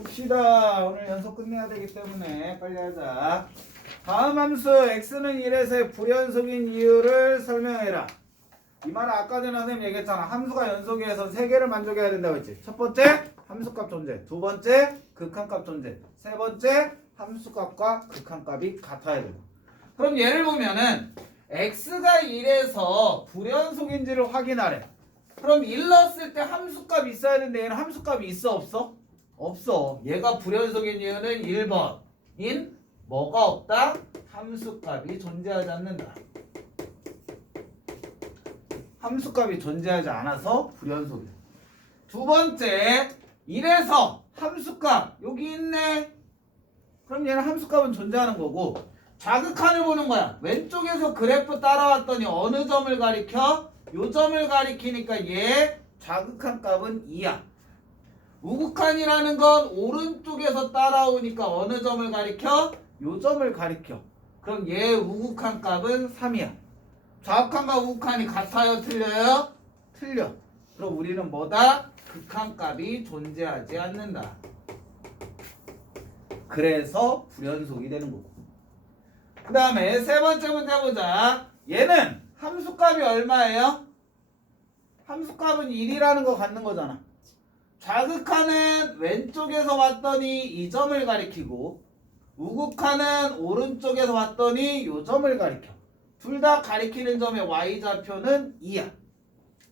봅시다. 오늘 연속 끝내야 되기 때문에 빨리 하자. 다음 함수 x는 1에서의 불연속인 이유를 설명해라. 이 말은 아까 전에 선생님 얘기했잖아. 함수가 연속이어서 3개를 만족해야 된다고 했지. 첫 번째 함수값 존재, 두 번째 극한값 존재, 세 번째 함수값과 극한값이 같아야 되고. 그럼 예를 보면은 x가 1에서 불연속인지를 확인하래. 그럼 1 넣었을 때 함수값이 있어야 되는데 얘는 함수값이 있어 없어? 없어. 얘가 불연속인 이유는 1번인 뭐가 없다? 함수값이 존재하지 않는다. 함수값이 존재하지 않아서 불연속이야. 두 번째 1에서 함수값 여기 있네. 그럼 얘는 함수값은 존재하는 거고 자극한을 보는 거야. 왼쪽에서 그래프 따라왔더니 어느 점을 가리켜? 요 점을 가리키니까 얘 자극한 값은 2야. 우극한이라는 건 오른쪽에서 따라오니까 어느 점을 가리켜? 요 점을 가리켜. 그럼 얘 우극한 값은 3이야. 좌극한과 우극한이 같아요? 틀려요? 틀려. 그럼 우리는 뭐다? 극한 값이 존재하지 않는다. 그래서 불연속이 되는 거고. 그 다음에 세 번째 문제 보자. 얘는 함수값이 얼마예요? 함수값은 1이라는 거 갖는 거잖아. 좌극한은 왼쪽에서 왔더니 이 점을 가리키고 우극한은 오른쪽에서 왔더니 이 점을 가리켜. 둘 다 가리키는 점의 y좌표는 2야.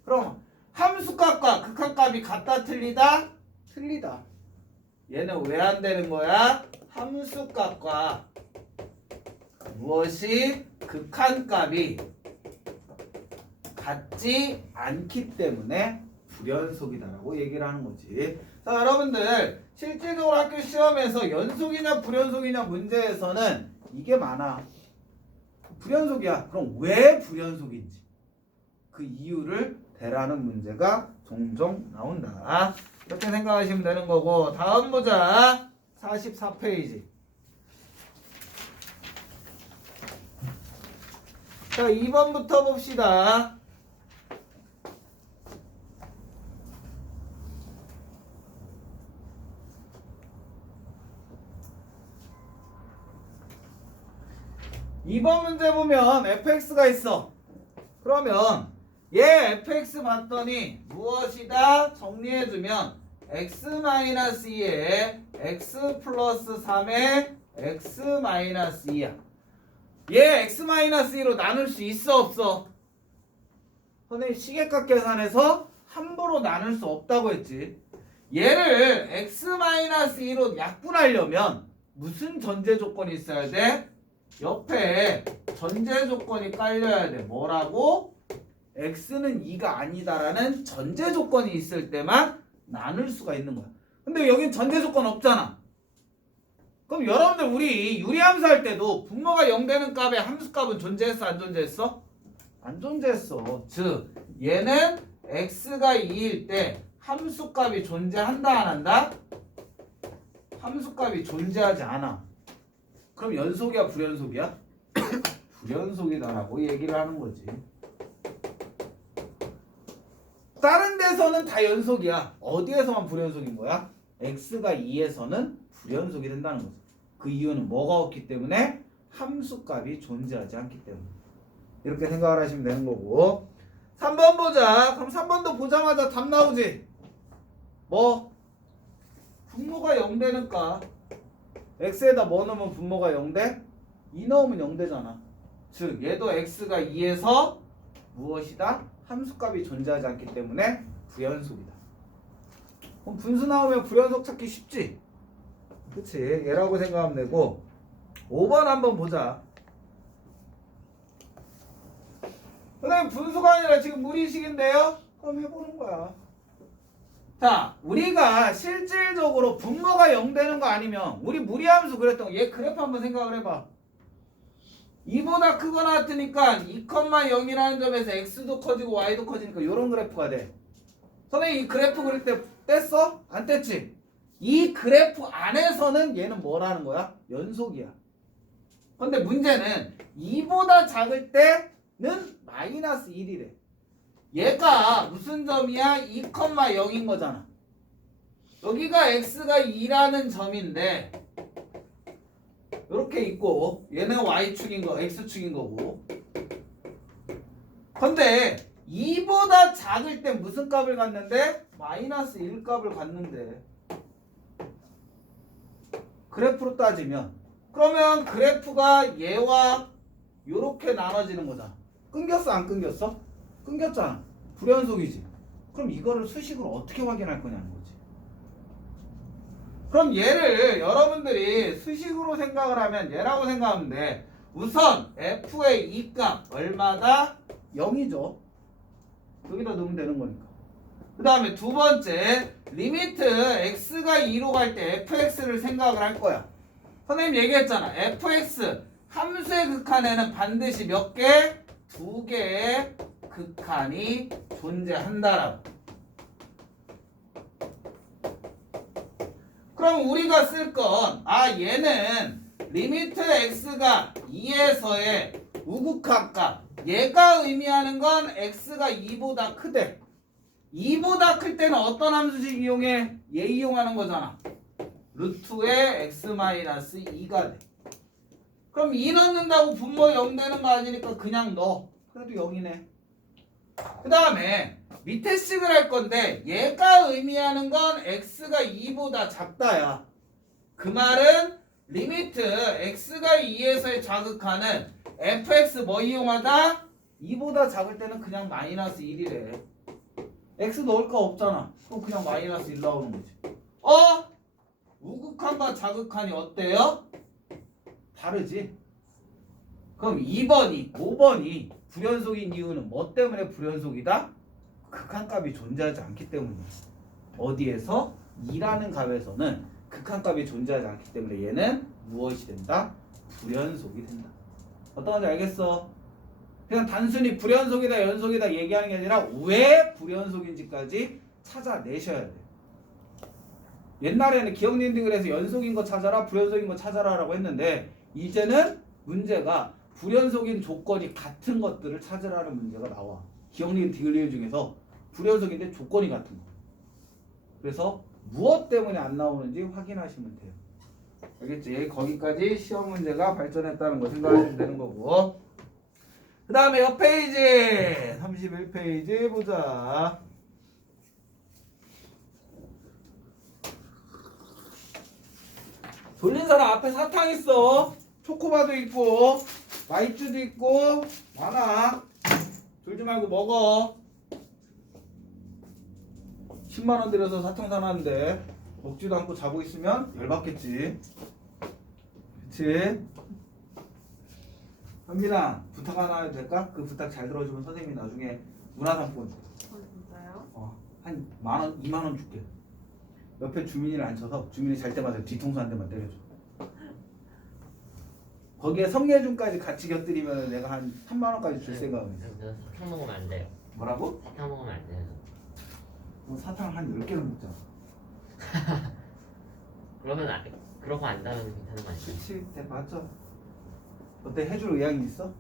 그럼 함수값과 극한값이 같다 틀리다? 틀리다. 얘는 왜 안 되는 거야? 함수값과 무엇이 극한값이 같지 않기 때문에 불연속이다라고 얘기를 하는 거지. 자, 여러분들 실질적으로 학교 시험에서 연속이냐 불연속이냐 문제에서는 이게 많아. 불연속이야. 그럼 왜 불연속인지 그 이유를 대라는 문제가 종종 나온다. 이렇게 생각하시면 되는 거고. 다음 보자. 44페이지. 자, 2번부터 봅시다. 이번 문제 보면 fx가 있어. 그러면 얘 fx 봤더니 무엇이다? 정리해주면 x-2에 x 플러스 3에 x-2야. 얘 x-2로 나눌 수 있어 없어? 선생님 시계값 계산해서 함부로 나눌 수 없다고 했지. 얘를 x-2로 약분하려면 무슨 전제 조건이 있어야 돼? 옆에 전제 조건이 깔려야 돼. 뭐라고? x는 2가 아니다라는 전제 조건이 있을 때만 나눌 수가 있는 거야. 근데 여긴 전제 조건 없잖아. 그럼 여러분들 우리 유리함수 할 때도 분모가 0 되는 값에 함수값은 존재했어 안 존재했어? 안 존재했어. 즉 얘는 x가 2일 때 함수값이 존재한다 안 한다? 함수값이 존재하지 않아. 그럼 연속이야 불연속이야? 불연속이다라고 얘기를 하는 거지. 다른 데서는 다 연속이야. 어디에서만 불연속인 거야? x가 2에서는 불연속이 된다는 거지. 그 이유는 뭐가 없기 때문에? 함수값이 존재하지 않기 때문에. 이렇게 생각을 하시면 되는 거고. 3번 보자. 그럼 3번도 보자마자 답 나오지. 뭐? 분모가 0 되는 값. x에다 뭐 넣으면 분모가 0돼? 2 넣으면 0 되잖아. 즉 얘도 x가 2에서 무엇이다? 함수값이 존재하지 않기 때문에 불연속이다. 그럼 분수 나오면 불연속 찾기 쉽지? 그치? 얘라고 생각하면 되고. 5번 한번 보자. 선생님 분수가 아니라 지금 무리식인데요? 그럼 해보는 거야. 자, 우리가 실질적으로 분모가 0 되는 거 아니면 우리 무리함수 그랬던 거 얘 그래프 한번 생각을 해봐. 2보다 크거나 같으니까 2,0이라는 점에서 x도 커지고 y도 커지니까 이런 그래프가 돼. 선생님 이 그래프 그릴 때 뗐어? 안 뗐지? 이 그래프 안에서는 얘는 뭐라는 거야? 연속이야. 근데 문제는 2보다 작을 때는 마이너스 1이래. 얘가 무슨 점이야? 2,0인 거잖아. 여기가 x가 2라는 점인데 이렇게 있고 얘는 y축인 거 x축인 거고 근데 2보다 작을 때 무슨 값을 갖는데? 마이너스 1 값을 갖는데 그래프로 따지면 그러면 그래프가 얘와 요렇게 나눠지는 거잖아. 끊겼어 안 끊겼어? 끊겼잖아. 불연속이지. 그럼 이거를 수식으로 어떻게 확인할 거냐는 거지. 그럼 얘를 여러분들이 수식으로 생각을 하면 얘라고 생각하면 돼. 우선 f의 이 값 얼마다? 0이죠. 여기다 넣으면 되는 거니까. 그 다음에 두 번째 리미트 x가 2로 갈 때 fx를 생각을 할 거야. 선생님 얘기했잖아. fx 함수의 극한에는 반드시 몇 개? 2개의 극한이 존재한다라고. 그럼 우리가 쓸 건 얘는 리미트 x가 2에서의 우극한 값 얘가 의미하는 건 x가 2보다 크대. 2보다 클 때는 어떤 함수식 이용해? 얘 이용하는 거잖아. 루트의 x-2가 돼. 그럼 2 넣는다고 분모 0 되는 거 아니니까 그냥 넣어. 그래도 0이네. 그 다음에 밑에 식을 할 건데 얘가 의미하는 건 x가 2보다 작다야. 그 말은 리미트 x가 2에서의 좌극한은 fx 뭐 이용하다? 2보다 작을 때는 그냥 마이너스 1이래. x 넣을 거 없잖아. 그럼 그냥 마이너스 1 나오는 거지. 우극한과 좌극한이 어때요? 다르지? 그럼 2번이 5번이 불연속인 이유는 뭐 때문에 불연속이다? 극한값이 존재하지 않기 때문이야. 어디에서? 2라는 값에서는 극한값이 존재하지 않기 때문에 얘는 무엇이 된다? 불연속이 된다. 어떤 건지 알겠어? 그냥 단순히 불연속이다 연속이다 얘기하는 게 아니라 왜 불연속인지까지 찾아내셔야 돼. 옛날에는 기억니은딩 그래서 연속인 거 찾아라 불연속인 거 찾아라 라고 했는데 이제는 문제가 불연속인 조건이 같은 것들을 찾으라는 문제가 나와. 기억니은 디귿리을 중에서 불연속인데 조건이 같은 거. 그래서 무엇 때문에 안 나오는지 확인하시면 돼요. 알겠지? 거기까지 시험 문제가 발전했다는 거 생각하시면 되는 거고. 그 다음에 옆 페이지 31페이지 보자. 돌린 사람 앞에 사탕 있어. 초코바도 있고 마이쮸도 있고 많아. 졸지 말고 먹어. 10만원 들여서 사탕 사놨는데 먹지도 않고 자고 있으면 열받겠지. 그치? 현빈아 부탁 하나 해도 될까? 그 부탁 잘 들어주면 선생님이 나중에 문화상품 진짜요? 한 만원, 2만원 줄게. 옆에 주민이를 앉혀서 주민이 잘 때마다 뒤통수 한 대만 때려줘. 거기에 성예준까지 같이 곁들이면 내가 한 3만원까지 줄 생각은 있어. 저 사탕 먹으면 안 돼요. 뭐라고? 사탕 먹으면 안 돼요. 너 사탕 한 10개를 먹자. 그러면 그러고 안다면 괜찮은 거 아니에요? 그치? 네, 맞죠? 어때? 해줄 의향이 있어?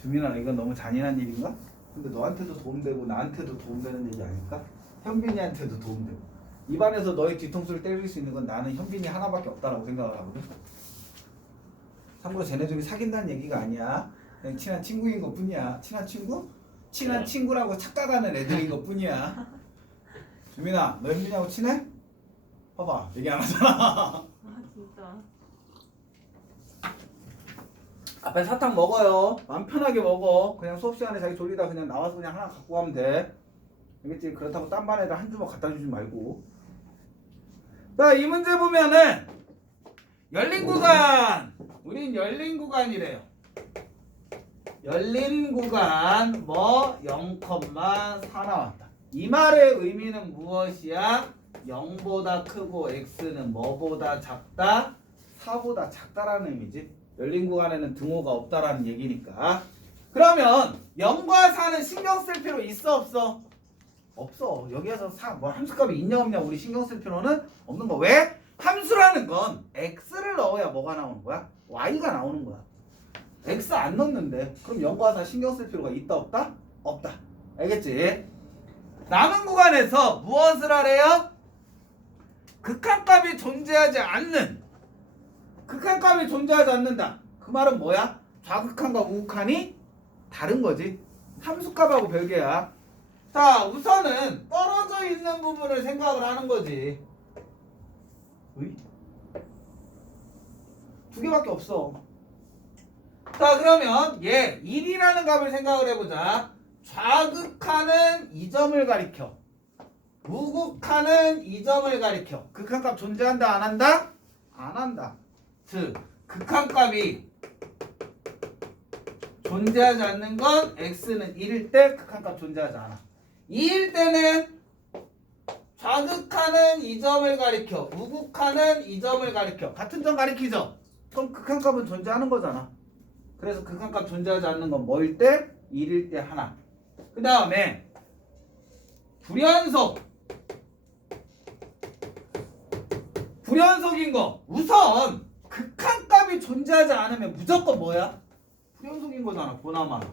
주민아 이건 너무 잔인한 일인가? 근데 너한테도 도움되고 나한테도 도움되는 얘기 아닐까? 현빈이한테도 도움되고 입안에서 너의 뒤통수를 때릴 수 있는 건 나는 현빈이 하나밖에 없다라고 생각을 하거든. 참고로 쟤네 둘이 사귄다는 얘기가 아니야. 그냥 친한 친구인 것 뿐이야. 친한 친구? 친한 친구라고 착각하는 애들인 것 뿐이야. 주민아 너 현빈이하고 친해? 봐봐 얘기 안 하잖아. 아 진짜. 앞에 사탕 먹어요. 마음 편하게 먹어. 그냥 수업 시간에 자기 졸리다 그냥 나와서 그냥 하나 갖고 가면 돼. 알겠지? 그렇다고 딴 반에다 한 주먹 갖다 주지 말고. 자, 이 문제 보면은 열린 구간. 우린 열린 구간이래요. 열린 구간 뭐 0,4 나왔다. 이 말의 의미는 무엇이야? 0보다 크고 x는 뭐보다 작다? 4보다 작다라는 의미지. 열린 구간에는 등호가 없다라는 얘기니까. 그러면 0과 4는 신경 쓸 필요 있어 없어? 없어. 여기에서 뭐 함수값이 있냐 없냐 우리 신경 쓸 필요는 없는 거. 왜? 함수라는 건 x를 넣어야 뭐가 나오는 거야? y가 나오는 거야. x 안 넣는데 그럼 0과 4 신경 쓸 필요가 있다 없다? 없다. 알겠지? 남은 구간에서 무엇을 하래요? 극한값이 존재하지 않는, 극한값이 존재하지 않는다. 그 말은 뭐야? 좌극한과 우극한이 다른 거지. 함수값하고 별개야. 자, 우선은 떨어져 있는 부분을 생각을 하는 거지. 으이? 두 개밖에 없어. 자, 그러면 얘 1이라는 값을 생각을 해보자. 좌극한은 이 점을 가리켜, 우극한은 이 점을 가리켜. 극한값 존재한다 안 한다? 안 한다. 즉 극한값이 존재하지 않는 건 x는 1일 때 극한값 존재하지 않아. 2일 때는 좌극한은 이 점을 가리켜, 우극한은 이 점을 가리켜. 같은 점 가리키죠? 그럼 극한값은 존재하는 거잖아. 그래서 극한값 존재하지 않는 건 뭐일 때? 1일 때 하나. 그 다음에 불연속인 거. 우선 극한값이 존재하지 않으면 무조건 뭐야? 불연속인 거잖아. 보나마나.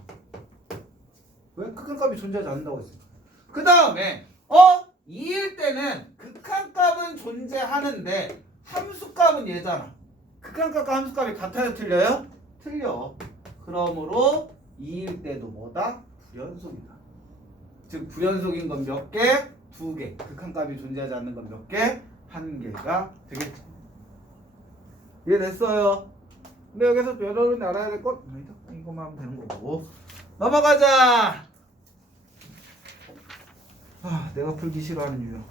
왜? 극한값이 존재하지 않는다고 했어. 그 다음에 2일 때는 극한값은 존재하는데 함수값은 얘잖아. 극한값과 함수값이 같아요? 틀려요? 틀려. 그러므로 2일 때도 뭐다? 불연속이다. 즉 불연속인 건 몇 개? 2개. 극한값이 존재하지 않는 건 몇 개? 1개가 되겠지. 이해됐어요? 근데 여기서 여러분이 알아야 될 것 이것만 하면 되는 거고. 넘어가자. 내가 풀기 싫어하는 유형.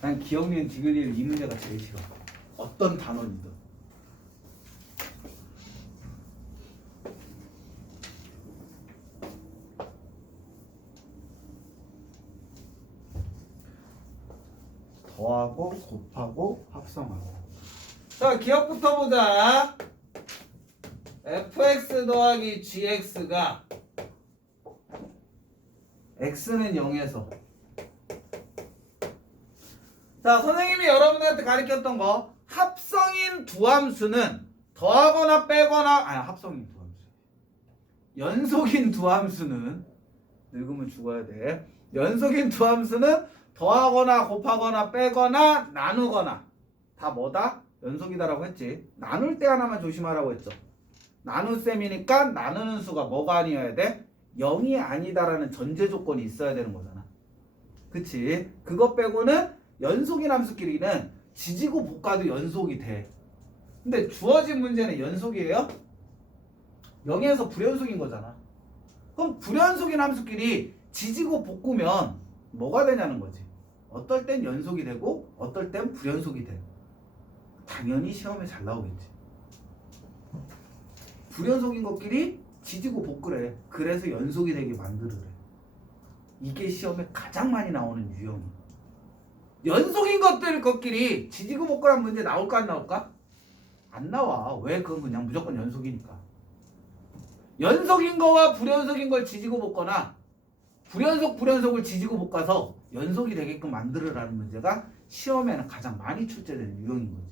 난 기억니은 디귿리을 이 문제가 제일 싫어. 어떤 단원이든. 더하고 곱하고 합성하고. 자, 기억부터 보자. fx 더하기 gx가 x는 0에서, 자, 선생님이 여러분한테 가르쳤던 거, 합성인 두 함수는 더하거나 빼거나, 합성인 두 함수, 연속인 두 함수는, 늙으면 죽어야 돼. 연속인 두 함수는 더하거나 곱하거나 빼거나 나누거나 다 뭐다? 연속이다라고 했지. 나눌 때 하나만 조심하라고 했죠. 나눗셈이니까 나누는 수가 뭐가 아니어야 돼? 0이 아니다라는 전제 조건이 있어야 되는 거잖아. 그치? 그거 빼고는 연속인 함수끼리는 지지고 볶아도 연속이 돼. 근데 주어진 문제는 연속이에요? 0에서 불연속인 거잖아. 그럼 불연속인 함수끼리 지지고 볶으면 뭐가 되냐는 거지. 어떨 땐 연속이 되고 어떨 땐 불연속이 돼. 당연히 시험에 잘 나오겠지. 불연속인 것끼리 지지고 볶으래. 그래서 연속이 되게 만들으래. 이게 시험에 가장 많이 나오는 유형이야. 연속인 것끼리 지지고 볶으라는 문제 나올까 안 나올까? 안 나와. 왜? 그건 그냥 무조건 연속이니까. 연속인 거와 불연속인 걸 지지고 볶거나 불연속을 지지고 볶아서 연속이 되게끔 만들으라는 문제가 시험에는 가장 많이 출제되는 유형인 거지.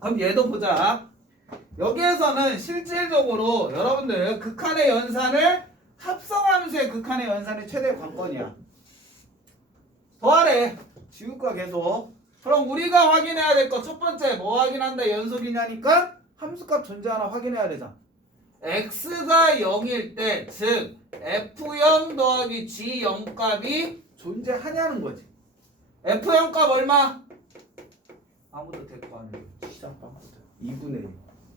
그럼 얘도 보자. 여기에서는 실질적으로 여러분들 극한의 연산을 합성함수의 극한의 연산이 최대 관건이야. 더하래. 지울까 계속. 그럼 우리가 확인해야 될 거 첫 번째 뭐 확인한다? 연속이냐니까 함수값 존재하나 확인해야 되잖아. x가 0일 때, 즉 f0 더하기 g0 값이 존재하냐는 거지. f0 값 얼마? 아무도 대답 안 해. 시작방 2분의 1.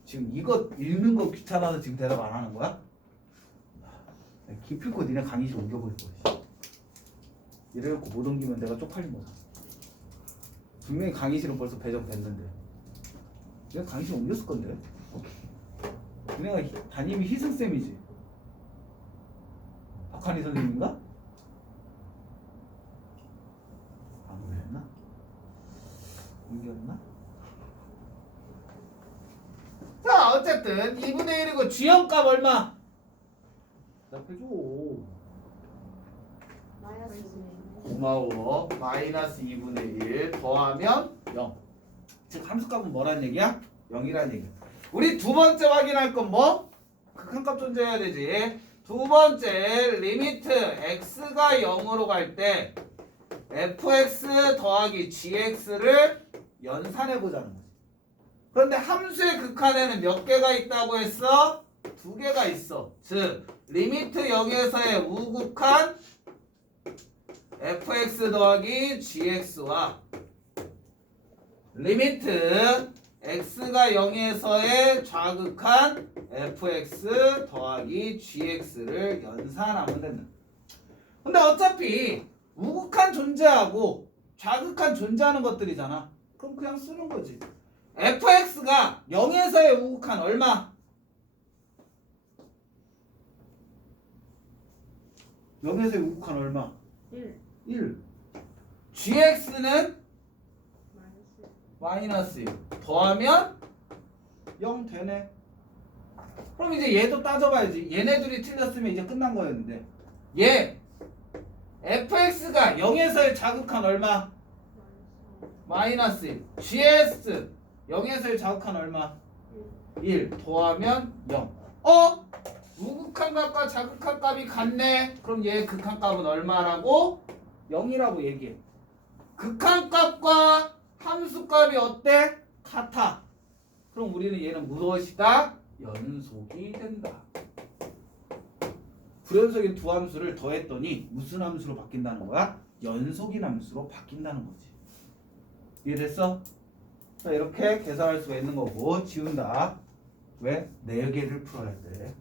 지금 이거 읽는 거 귀찮아서 지금 대답 안 하는 거야? 기필코 니네 강의실 옮겨버릴 거야. 이래갖고 못 옮기면 내가 쪽팔린 거잖아. 분명히 강의실은 벌써 배정됐는데 내가 강의실 옮겼을 건데. 니네가 담임이 희승쌤이지. 박한희 선생님인가? 안 그랬나? 옮겼나? 자, 어쨌든 2분의 1이고 G형값 얼마? 대답해줘. 마이너스 고마워. 마이너스 2분의 1 더하면 0. 즉 함수값은 뭐란 얘기야? 0이란 얘기야. 우리 두 번째 확인할 건 뭐? 극한값 존재해야 되지. 두 번째 리미트 x가 0으로 갈 때 fx 더하기 gx를 연산해 보자는 거지. 그런데 함수의 극한에는 몇 개가 있다고 했어? 두 개가 있어. 즉 리미트 0에서의 우극한 fx 더하기 gx와 리미트 x가 0에서의 좌극한 fx 더하기 gx를 연산하면 된다. 근데 어차피 우극한 존재하고 좌극한 존재하는 것들이잖아. 그럼 그냥 쓰는 거지. fx가 0에서의 우극한 얼마? 0에서의 우극한 얼마? 1 1. gx는 마이너스 마이너스 1. 더하면 0 되네. 그럼 이제 얘도 따져봐야지. 얘네들이 틀렸으면 이제 끝난 거였는데 얘 fx가 0에서의 자극한 얼마? 마이너스 1. gs 0에서의 자극한 얼마? 1. 더하면 0. 우극한 값과 자극한 값이 같네. 그럼 얘 극한 값은 얼마라고? 0이라고 얘기해. 극한 값과 함수 값이 어때? 같아. 그럼 우리는 얘는 무엇이다? 연속이 된다. 불연속인 두 함수를 더했더니 무슨 함수로 바뀐다는 거야? 연속인 함수로 바뀐다는 거지. 이해됐어? 자, 이렇게 계산할 수가 있는 거고 지운다. 왜? 4개를 풀어야 돼.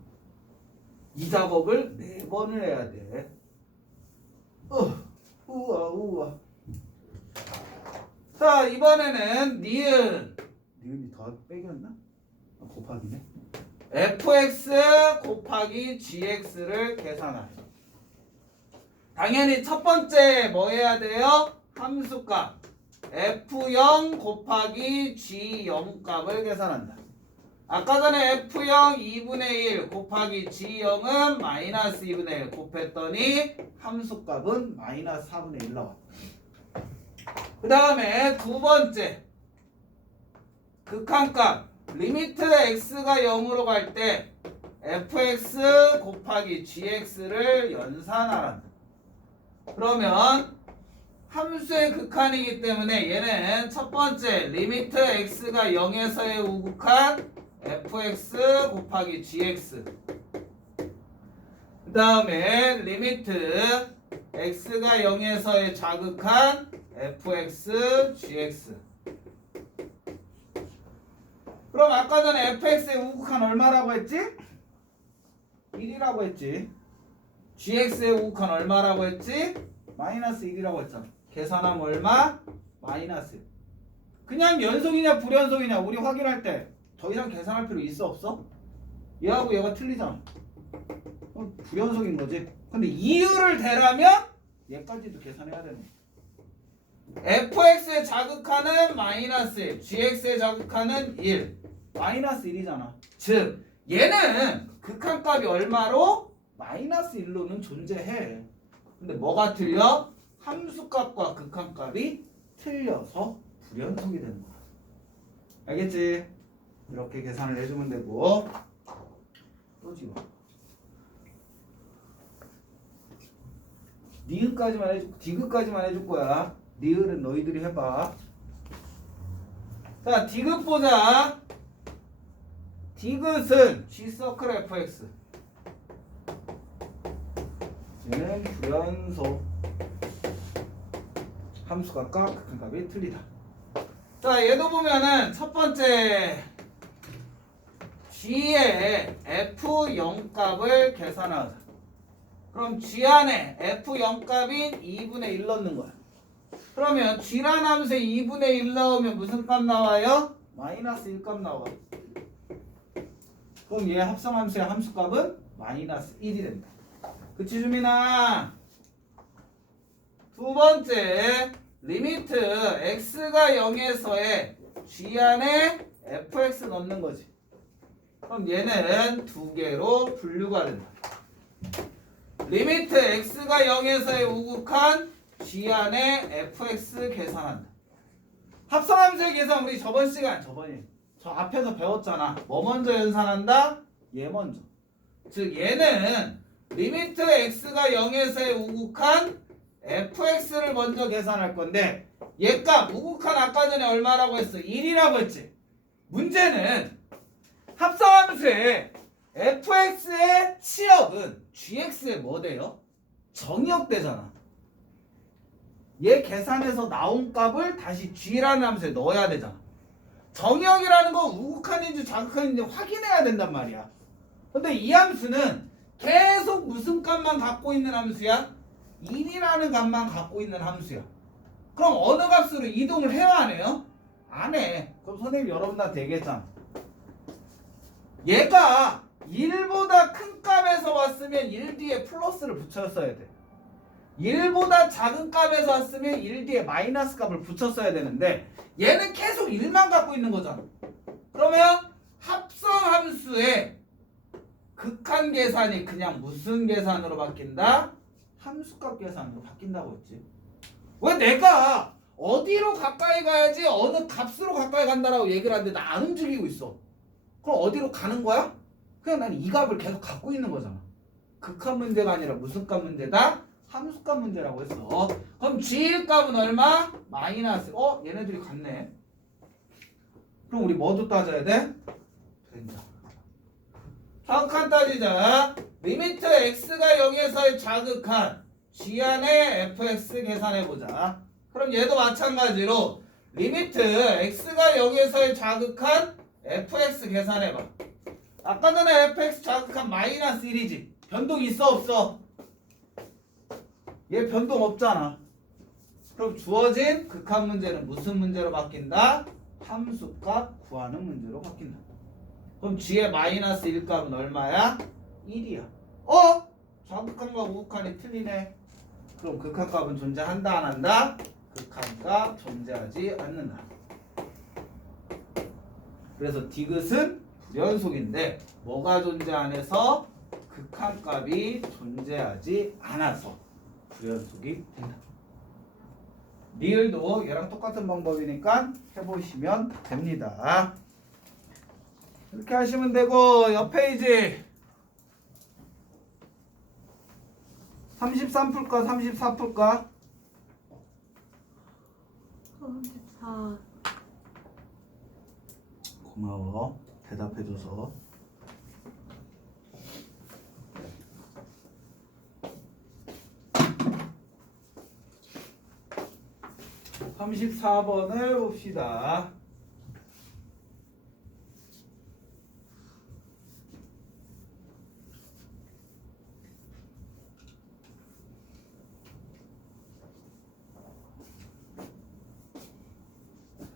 이 작업을 4번을 해야 돼. 우와. 자, 이번에는 니은이 더 빼기였나? 곱하기네. fx 곱하기 gx를 계산하래. 당연히 첫 번째 뭐 해야 돼요? 함수값 f0 곱하기 g0 값을 계산한다. 아까 전에 f0 2분의 1 곱하기 g0은 마이너스 2분의 1 곱했더니 함수값은 마이너스 4분의 1 나왔다. 그 다음에 두 번째 극한값 리미트 x가 0으로 갈 때 fx 곱하기 gx를 연산하란다. 그러면 함수의 극한이기 때문에 얘는 첫 번째 리미트 x가 0에서의 우극한 fx 곱하기 gx, 그 다음에 리미트 x가 0에서의 자극한 fx gx. 그럼 아까 전에 fx의 우극한 얼마라고 했지? 1이라고 했지. gx의 우극한 얼마라고 했지? 마이너스 1이라고 했잖아. 계산하면 얼마? 마이너스 1. 그냥 연속이냐 불연속이냐 우리 확인할 때 더 이상 계산할 필요 있어 없어? 얘하고 얘가 틀리잖아. 그럼 불연속인 거지. 근데 이유를 대라면 얘까지도 계산해야 되는 거야. fx의 자극하는 마이너스 1, gx의 자극하는 1. 마이너스 1이잖아. 즉 얘는 극한값이 얼마로? 마이너스 1로는 존재해. 근데 뭐가 틀려? 함수값과 극한값이 틀려서 불연속이 되는 거야. 알겠지? 이렇게 계산을 해주면 되고. 또 지워. 니은까지만 해줄, 디귿까지만 해줄 거야. 니은은 너희들이 해봐. 자, 디귿 보자. 디귿은 G서클 fx. 얘는 불연속. 함수값과 극한값이 틀리다. 자, 얘도 보면은 첫 번째 G의 F0 값을 계산하자. 그럼 G 안에 F0 값인 2분의 1 넣는 거야. 그러면 G란 함수에 2분의 1 넣으면 무슨 값 나와요? 마이너스 1 값 나와. 그럼 얘 합성함수의 함수값은 마이너스 1이 된다. 그치 주민아? 두 번째 리미트 x가 0에서의 g 안에 fx 넣는 거지. 그럼 얘는 두 개로 분류가 된다. 리미트 x가 0에서의 우극한 g 안에 fx 계산한다. 합성함수의 계산 우리 저번 시간 저 앞에서 배웠잖아. 뭐 먼저 연산한다? 얘 먼저. 즉 얘는 리미트 x가 0에서의 우극한 fx를 먼저 계산할 건데 얘 값 우극한 아까 전에 얼마라고 했어? 1이라고 했지. 문제는 합성함수의 fx의 치역은 gx에 뭐 돼요? 정역되잖아. 얘 계산해서 나온 값을 다시 g라는 함수에 넣어야 되잖아. 정역이라는 건 우극한인지 자극한인지 확인해야 된단 말이야. 근데 이 함수는 계속 무슨 값만 갖고 있는 함수야? 1이라는 값만 갖고 있는 함수야. 그럼 어느 값으로 이동을 해야 하네요? 안 해. 그럼 선생님 여러분한테 얘기했잖아. 얘가 1보다 큰 값에서 왔으면 1 뒤에 플러스를 붙였어야 돼. 1보다 작은 값에서 왔으면 1 뒤에 마이너스 값을 붙였어야 되는데 얘는 계속 1만 갖고 있는 거잖아. 그러면 합성함수의 극한 계산이 그냥 무슨 계산으로 바뀐다? 함수값 계산으로 바뀐다고 했지. 왜 내가 어디로 가까이 가야지 어느 값으로 가까이 간다라고 얘기를 하는데 나 안 움직이고 있어. 그럼 어디로 가는 거야? 그냥 난 이 값을 계속 갖고 있는 거잖아. 극한 문제가 아니라 무슨 값 문제다? 함수값 문제라고 했어. 그럼 g 값은 얼마? 마이너스. 얘네들이 같네. 그럼 우리 뭐도 따져야 돼? 된다. 자극한 따지자. 리미트 x가 0에서의 자극한 g 안의 fx 계산해보자. 그럼 얘도 마찬가지로 리미트 x가 0에서의 자극한 fx 계산해봐. 아까 전에 fx 자극한 마이너스 1이지. 변동 있어 없어? 얘 변동 없잖아. 그럼 주어진 극한 문제는 무슨 문제로 바뀐다? 함수값 구하는 문제로 바뀐다. 그럼 g의 마이너스 1 값은 얼마야? 1이야. 자극한과 우극한이 틀리네. 그럼 극한 값은 존재한다 안 한다? 극한 값 존재하지 않는다. 그래서 디귿은 불연속인데 뭐가 존재 안 해서? 극한 값이 존재하지 않아서 불연속이 된다. 리을도 얘랑 똑같은 방법이니까 해보시면 됩니다. 이렇게 하시면 되고 옆 페이지 33 풀까 34 풀까? 34. 고마워 대답해줘서. 34번을 봅시다.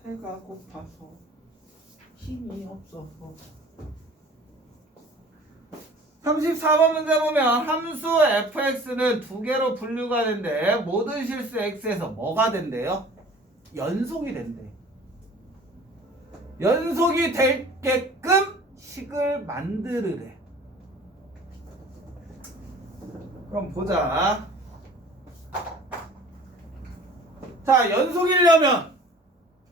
배가 고파서 힘이 없어서. 34번 문제 보면 함수 fx는 두 개로 분류가 된대. 모든 실수 x에서 뭐가 된대요? 연속이 된대. 연속이 되게끔 식을 만들으래. 그럼 보자. 자, 연속이려면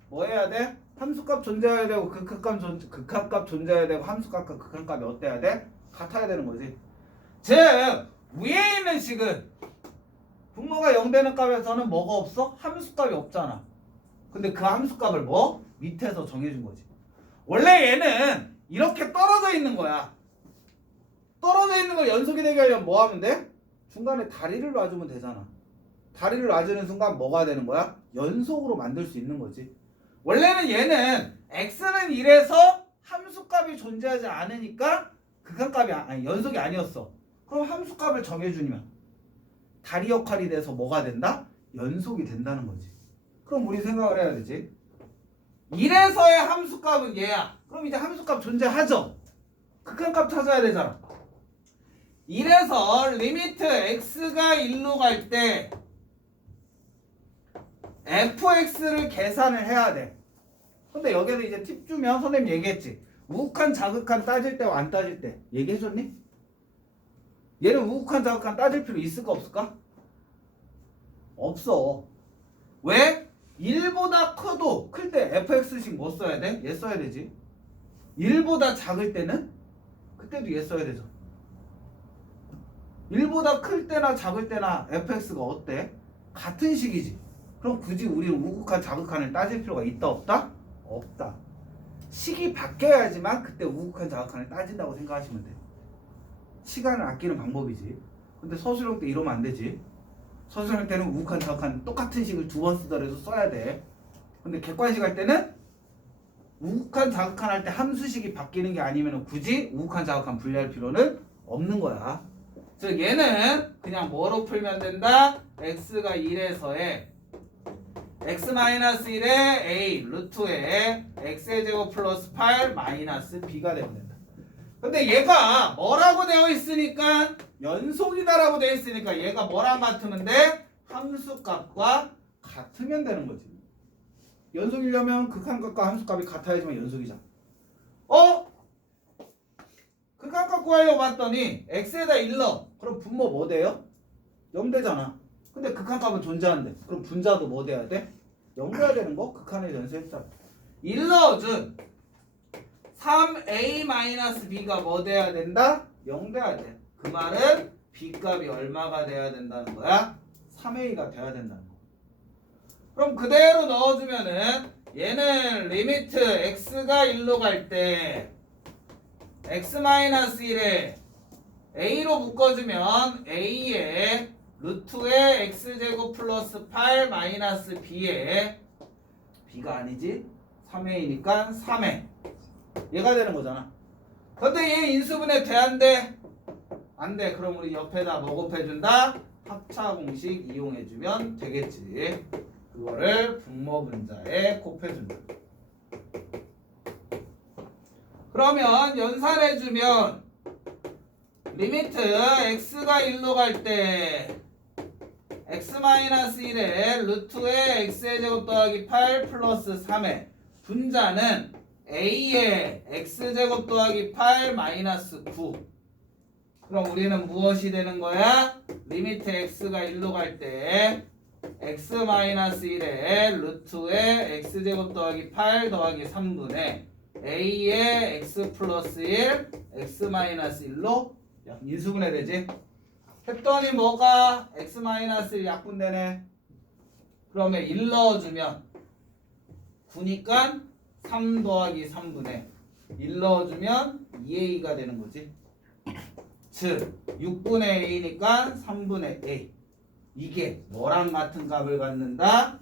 뭐 해야 돼? 함수값 존재해야 되고 극한값 존재해야 되고 함수값과 극한값이 어때야 돼? 같아야 되는 거지. 즉 위에 있는 식은 분모가 0 되는 값에서는 뭐가 없어? 함수값이 없잖아. 근데 그 함수값을 뭐? 밑에서 정해준 거지. 원래 얘는 이렇게 떨어져 있는 거야. 떨어져 있는 걸 연속이 되게 하려면 뭐 하면 돼? 중간에 다리를 놔주면 되잖아. 다리를 놔주는 순간 뭐가 되는 거야? 연속으로 만들 수 있는 거지. 원래는 얘는 x는 1에서 함수값이 존재하지 않으니까 극한값이 아니 연속이 아니었어. 그럼 함수값을 정해주면 다리 역할이 돼서 뭐가 된다? 연속이 된다는 거지. 그럼 우리 생각을 해야 되지. 1에서의 함수값은 얘야. 그럼 이제 함수값 존재하죠. 극한값 찾아야 되잖아. 1에서 리미트 x가 1로 갈 때 fx를 계산을 해야 돼. 근데 여기는 이제 팁 주면 선생님 얘기했지. 우극한 자극한 따질 때와 안 따질 때 얘기해줬니? 얘는 우극한 자극한 따질 필요 있을까 없을까? 없어. 왜? 1보다 커도 클 때 fx식 뭐 써야 돼? 얘 써야 되지. 1보다 작을 때는 그때도 얘 써야 되죠. 1보다 클 때나 작을 때나 fx가 어때? 같은 식이지. 그럼 굳이 우리는 우극한 자극한을 따질 필요가 있다 없다? 없다. 식이 바뀌어야지만 그때 우극한 자극한을 따진다고 생각하시면 돼요. 시간을 아끼는 방법이지. 근데 서술형 때 이러면 안 되지. 서술형 때는 우극한 자극한 똑같은 식을 2번 쓰더라도 써야 돼. 근데 객관식 할 때는 우극한 자극한 할 때 함수식이 바뀌는 게 아니면 굳이 우극한 자극한 분리할 필요는 없는 거야. 즉 얘는 그냥 뭐로 풀면 된다? x가 1에서의 x-1에 a 루트에 x의 제곱 플러스 8 마이너스 b가 되면 된다. 근데 얘가 뭐라고 되어 있으니까 연속이다라고 되어 있으니까 얘가 뭐랑 같으면 돼? 함수값과 같으면 되는 거지. 연속이려면 극한값과 함수값이 같아야지만 연속이잖아. 극한값 구하려고 봤더니 x에다 1 넣어. 그럼 분모 뭐 돼요? 0 되잖아. 근데 극한값은 존재한대. 그럼 분자도 뭐 돼야 돼? 0 돼야 되는 거? 극한에 연수했잖아. 1 넣어준 3a-b가 뭐 돼야 된다? 0 돼야 돼. 그 말은 b값이 얼마가 돼야 된다는 거야? 3a가 돼야 된다는 거. 그럼 그대로 넣어주면은 얘는 리미트 x가 1로 갈 때 x-1에 a로 묶어주면 a에 루트에 x제곱 플러스 8 마이너스 b에 b가 아니지 3a니까 3에 얘가 되는 거잖아. 근데 얘 인수분해 돼 안 돼? 안 돼. 그럼 우리 옆에다 뭐 곱해준다? 합차 공식 이용해주면 되겠지. 그거를 분모 분자에 곱해준다. 그러면 연산해주면 리미트 x가 1로 갈 때 x-1에 루트에 x의 제곱 더하기 8 플러스 3에 분자는 a에 x제곱 더하기 8 마이너스 9. 그럼 우리는 무엇이 되는 거야? 리미트 x가 1로 갈 때 x-1에 루트에 x제곱 더하기 8 더하기 3분의 a에 x 플러스 1 x-1로 인수분해 되지? 했더니 뭐가 x-1 약분되네. 그러면 1 넣어주면 9니까 3 더하기 3분의 1 넣어주면 2a가 되는 거지. 즉 6분의 a니까 3분의 a. 이게 뭐랑 같은 값을 갖는다?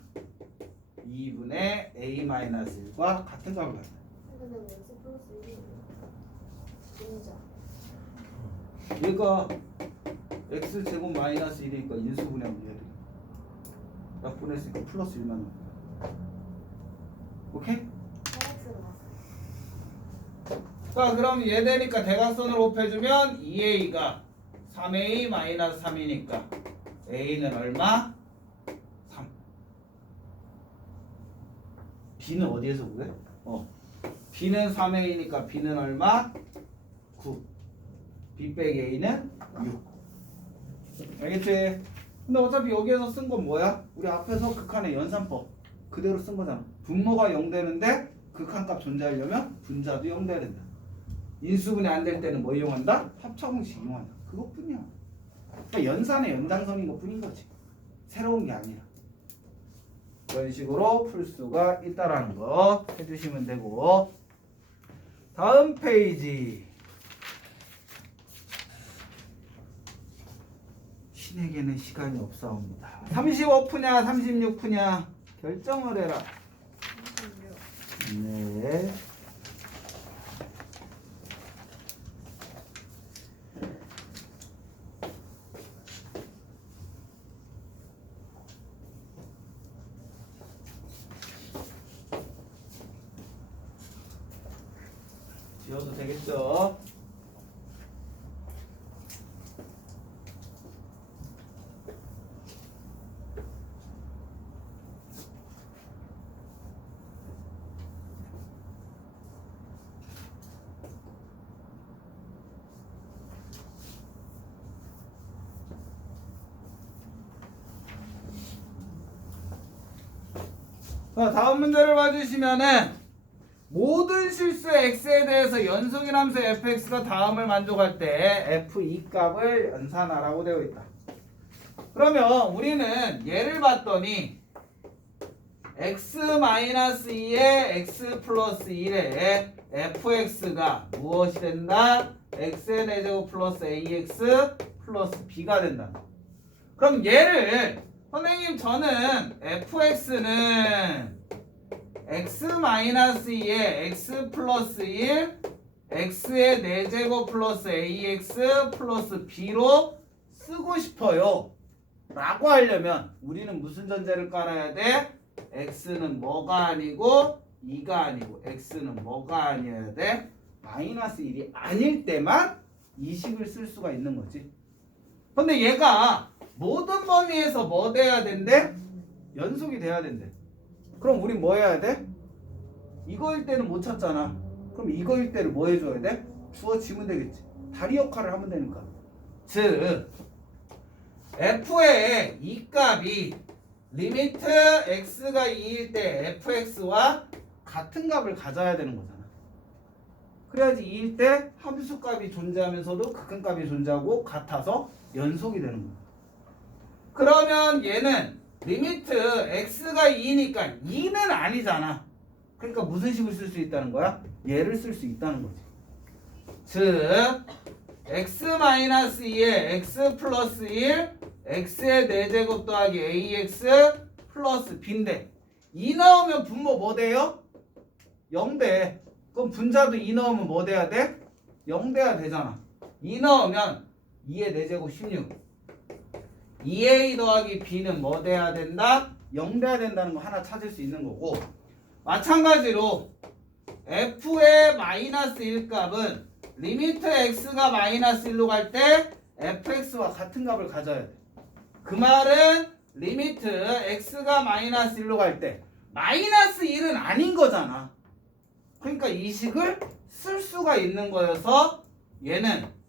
2분의 a-1과 같은 값을 갖는다. 근데 왜 x 플러스 1이에요? 인자. 얘가 x제곱 마이너스 1이니까 인수분해하면 얘를 약분했으니까 플러스 1만 원. 오케이? x로 봤어요. 자 그럼 얘 되니까 대각선으로 곱해주면 2a가 3a 마이너스 3이니까 a는 얼마? 3. b는 어디에서 구해? b는 3a니까 b는 얼마? 9. b 빼기 a는 6. 알겠지? 근데 어차피 여기에서 쓴 건 뭐야? 우리 앞에서 극한의 연산법 그대로 쓴 거잖아. 분모가 0 되는데 극한값 존재하려면 분자도 0 돼야 된다. 인수분해 안 될 때는 뭐 이용한다? 합차공식 이용한다. 그것뿐이야. 그러니까 연산의 연장선인 것뿐인 거지. 새로운 게 아니라. 이런 식으로 풀 수가 있다라는 거 해주시면 되고, 다음 페이지. 신에게는 시간이 없사옵니다. 35푸냐 36푸냐 결정을 해라. 네. 지워도 되겠죠? 자, 다음 문제를 봐주시면은 모든 실수 x에 대해서 연속인 함수 fx가 다음을 만족할 때 f2 값을 연산하라고 되어 있다. 그러면 우리는 얘를 봤더니 x-2에 x 플러스 1에 fx가 무엇이 된다? x의 4제곱 플러스 ax 플러스 b가 된다. 그럼 얘를 선생님 저는 fx는 x-2에 x 플러스 1 x의 4제곱 플러스 ax 플러스 b로 쓰고 싶어요 라고 하려면 우리는 무슨 전제를 깔아야 돼? x는 뭐가 아니고 2가 아니고 x는 뭐가 아니어야 돼? 마이너스 1이 아닐 때만 이 식을 쓸 수가 있는 거지. 근데 얘가 모든 범위에서 뭐 돼야 된대? 연속이 돼야 된대. 그럼 우린 뭐 해야 돼? 이거일 때는 못 찾잖아. 그럼 이거일 때를 뭐 해줘야 돼? 주어지면 되겠지. 다리 역할을 하면 되니까. 즉 f의 이 값이 리미트 x가 2일 때 fx와 같은 값을 가져야 되는 거잖아. 그래야지 2일 때 함수값이 존재하면서도 극한값이 존재하고 같아서 연속이 되는 거야. 그러면 얘는 리미트 x가 2니까 2는 아니잖아. 그러니까 무슨 식을 쓸 수 있다는 거야? 얘를 쓸 수 있다는 거지. 즉 x-2에 x 플러스 1 x의 4제곱 더하기 ax 플러스 b인데 2 넣으면 분모 뭐 돼요? 0 돼. 그럼 분자도 2 넣으면 뭐 돼야 돼? 0 돼야 되잖아. 2 넣으면 2의 4제곱 16 2a 더하기 b는 뭐 돼야 된다? 0 돼야 된다는 거 하나 찾을 수 있는 거고, 마찬가지로 f의 마이너스 1 값은 리미트 x가 마이너스 1로 갈 때 fx와 같은 값을 가져야 돼. 그 말은 리미트 x가 마이너스 1로 갈 때 마이너스 1은 아닌 거잖아. 그러니까 이 식을 쓸 수가 있는 거여서 얘는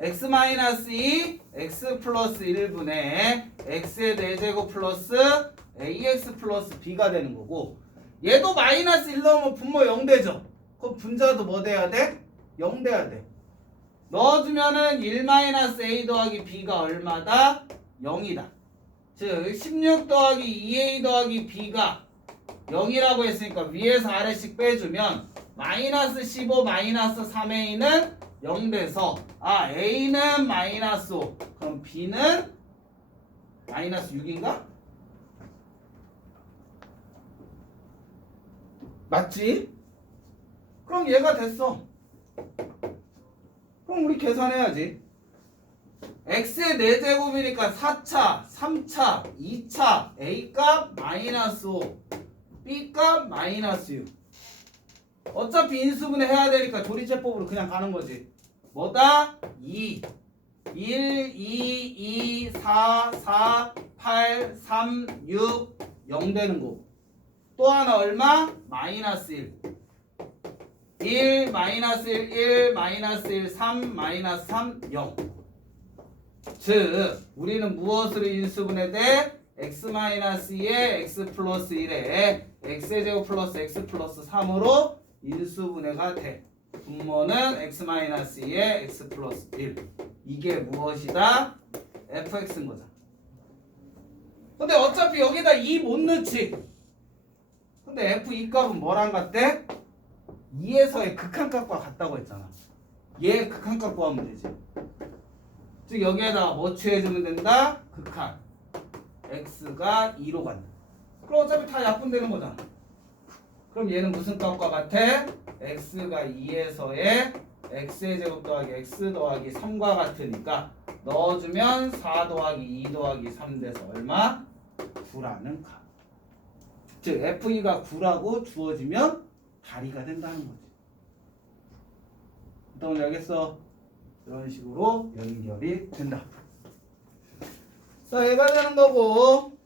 x-2 x 플러스 1분의 x의 4제곱 플러스 ax 플러스 b가 되는 거고, 얘도 마이너스 1 넣으면 분모 0 되죠. 그럼 분자도 뭐 돼야 돼? 0 돼야 돼. 넣어주면은 1-a 더하기 b가 얼마다? 0이다. 즉 16 더하기 2a 더하기 b가 0이라고 했으니까 위에서 아래씩 빼주면 마이너스 15 마이너스 3a는 0 돼서 a는 마이너스 5, 그럼 b는 마이너스 6인가? 맞지? 그럼 얘가 됐어. 그럼 우리 계산해야지. x의 4제곱이니까 4차, 3차, 2차 a값 마이너스 5, b값 마이너스 6. 어차피 인수분해 해야 되니까 조리제법으로 그냥 가는 거지. 뭐다? 2, 1, 2, 2, 4, 4, 8, 3, 6, 0 되는 거. 또 하나 얼마? 마이너스 1. 1, 마이너스 1, 1, 마이너스 1, 3, 마이너스 3, 0. 즉 우리는 무엇으로 인수분해 돼? x-2에 x 플러스 1에 x의 제곱 플러스 x 플러스 3으로 인수분해가 돼. 분모는 x-2에 x 플러스 1. 이게 무엇이다? fx인 거잖아. 근데 어차피 여기다 2 못 넣지. 근데 f2 값은 뭐랑 같대? 2에서의 극한값과 같다고 했잖아. 얘 극한값 구하면 되지. 즉 여기에다가 뭐 취해주면 된다? 극한. x가 2로 간다. 그럼 어차피 다 약분되는 거잖아. 그럼 얘는 무슨 값과 같아? x가 2에서의 x의 제곱 더하기 x 더하기 3과 같으니까 넣어주면 4 더하기 2 더하기 3 돼서 얼마? 9라는 값. 즉 f2가 9라고 주어지면 다리가 된다는 거지. 일단 알겠어? 이런 식으로 연결이 된다. 자, 얘가 되는 거고,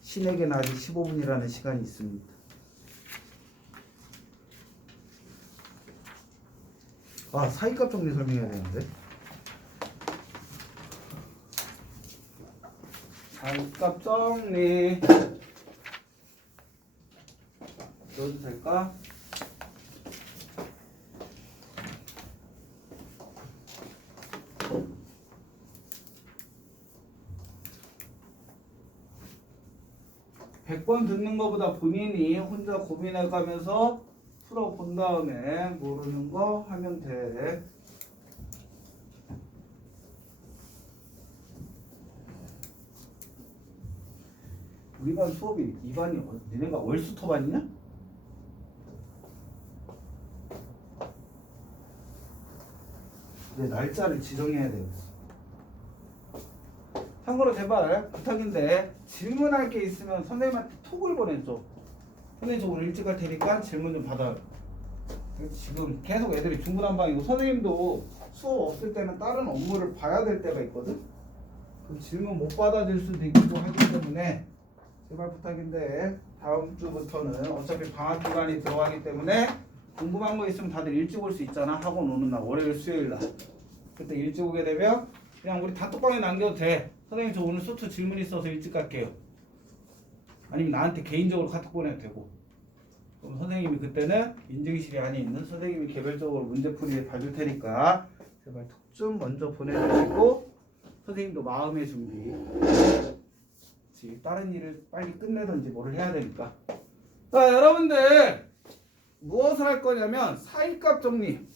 신에게는 아직 15분이라는 시간이 있습니다. 사이값 정리 설명해야 되는데. 사이값 정리. 넣어도 될까? 백 번 듣는 것보다 본인이 혼자 고민해 가면서 풀어본 다음에 모르는 거 하면 돼. 우리 반 수업이 이 반이 니네가 월수토 반이냐? 내 날짜를 지정해야 되겠어. 참고로 제발 부탁인데 질문할 게 있으면 선생님한테 톡을 보내줘. 선생님 저 오늘 일찍 갈 테니까 질문 좀 받아요. 지금 계속 애들이 중구난방이고 선생님도 수업 없을 때는 다른 업무를 봐야 될 때가 있거든. 그럼 질문 못 받아줄 수도 있고 하기 때문에 제발 부탁인데 다음 주부터는 어차피 방학 기간이 들어가기 때문에 궁금한 거 있으면 다들 일찍 올 수 있잖아. 학원 오는 날 월요일 수요일 날 그때 일찍 오게 되면 그냥 우리 단톡방에 남겨도 돼. 선생님 저 오늘 수트 질문 있어서 일찍 갈게요. 아니면 나한테 개인적으로 카톡 보내도 되고. 그럼 선생님이 그때는 인증실에 안에 있는 선생님이 개별적으로 문제풀이를 봐줄 테니까 제발 톡 좀 먼저 보내주시고 선생님도 마음의 준비. 다른 일을 빨리 끝내든지 뭐를 해야 되니까. 자 여러분들 무엇을 할 거냐면 사이값 정리.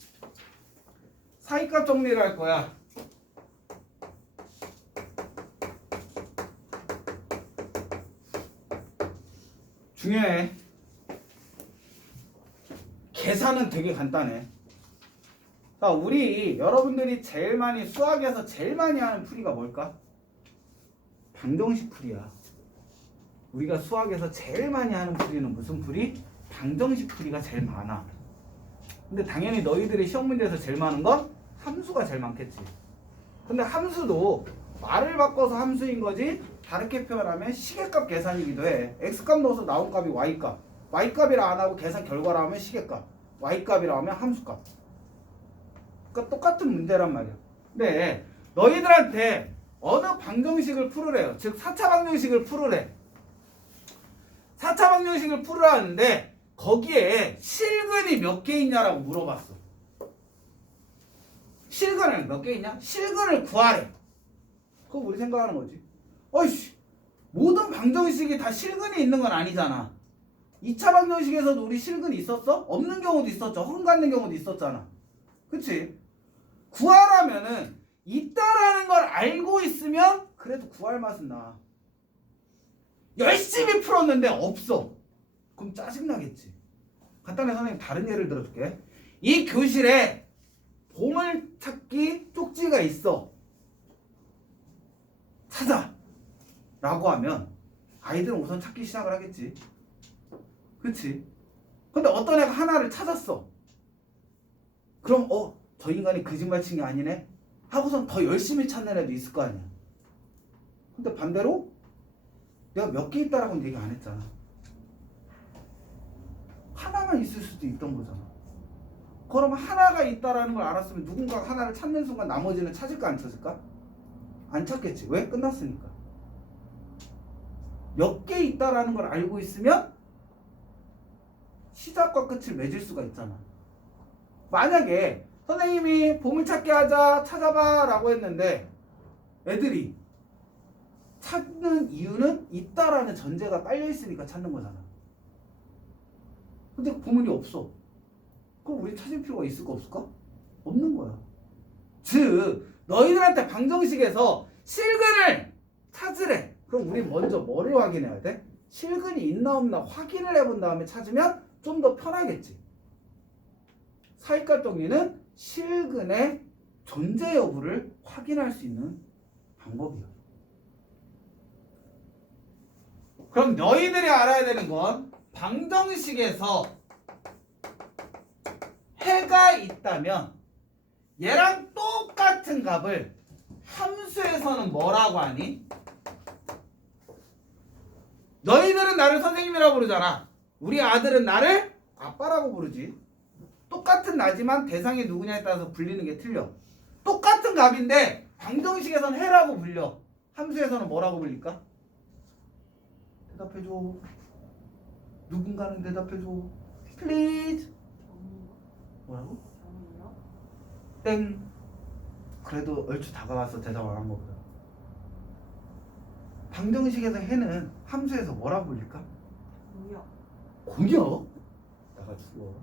사이값 정리를 할 거야. 중요해. 계산은 되게 간단해. 자, 우리 여러분들이 제일 많이 수학에서 제일 많이 하는 풀이가 뭘까? 방정식 풀이야. 우리가 수학에서 제일 많이 하는 풀이는 무슨 풀이? 방정식 풀이가 제일 많아. 근데 당연히 너희들이 시험 문제에서 제일 많은 건 함수가 제일 많겠지. 근데 함수도 말을 바꿔서 함수인 거지 다르게 표현하면 시계값 계산이기도 해. x값 넣어서 나온 값이 y값. y값이라 안 하고 계산 결과라 하면 시계값. y값이라 하면 함수값. 그러니까 똑같은 문제란 말이야. 근데 너희들한테 어느 방정식을 풀으래요. 즉 4차 방정식을 풀으래. 4차 방정식을 풀으라는데 거기에 실근이 몇 개 있냐라고 물어봤어. 실근을 몇 개 있냐? 실근을 구하래. 그거 우리 생각하는 거지. 어이씨, 모든 방정식이 다 실근이 있는 건 아니잖아. 2차 방정식에서도 우리 실근이 있었어? 없는 경우도 있었죠. 허근 갖는 경우도 있었잖아. 그치? 구하라면은 있다라는 걸 알고 있으면 그래도 구할 맛은 나. 열심히 풀었는데 없어. 그럼 짜증나겠지. 간단히 선생님 다른 예를 들어줄게. 이 교실에 보물찾기 쪽지가 있어. 찾아 라고 하면 아이들은 우선 찾기 시작을 하겠지. 그치? 근데 어떤 애가 하나를 찾았어. 그럼 저 인간이 거짓말 친 게 아니네 하고선 더 열심히 찾는 애도 있을 거 아니야. 근데 반대로 내가 몇 개 있다라고는 얘기 안 했잖아. 하나만 있을 수도 있던 거잖아. 그러면 하나가 있다라는 걸 알았으면 누군가 하나를 찾는 순간 나머지는 찾을까 안 찾을까? 안 찾겠지. 왜? 끝났으니까. 몇 개 있다라는 걸 알고 있으면 시작과 끝을 맺을 수가 있잖아. 만약에 선생님이 보물찾기 하자 찾아봐 라고 했는데 애들이 찾는 이유는 있다라는 전제가 깔려있으니까 찾는 거잖아. 근데 보물이 없어. 그럼 우리 찾을 필요가 있을까 없을까? 없는 거야. 즉 너희들한테 방정식에서 실근을 찾으래. 그럼 우리 먼저 뭐를 확인해야 돼? 실근이 있나 없나 확인을 해본 다음에 찾으면 좀 더 편하겠지. 사이값 정리는 실근의 존재 여부를 확인할 수 있는 방법이야. 그럼 너희들이 알아야 되는 건 방정식에서 해가 있다면 얘랑 똑같은 값을 함수에서는 뭐라고 하니? 너희들은 나를 선생님이라고 부르잖아. 우리 아들은 나를 아빠라고 부르지. 똑같은 나지만 대상이 누구냐에 따라서 불리는 게 틀려. 똑같은 값인데 방정식에서는 해라고 불려. 함수에서는 뭐라고 불릴까? 대답해줘. 누군가는 대답해줘. Please. 정이요? 뭐라고? 정이요? 땡. 그래도 얼추 다가와서 대답 안 한 거보다. 방정식에서 해는 함수에서 뭐라고 불릴까? 공역. 공역? 나가 죽어.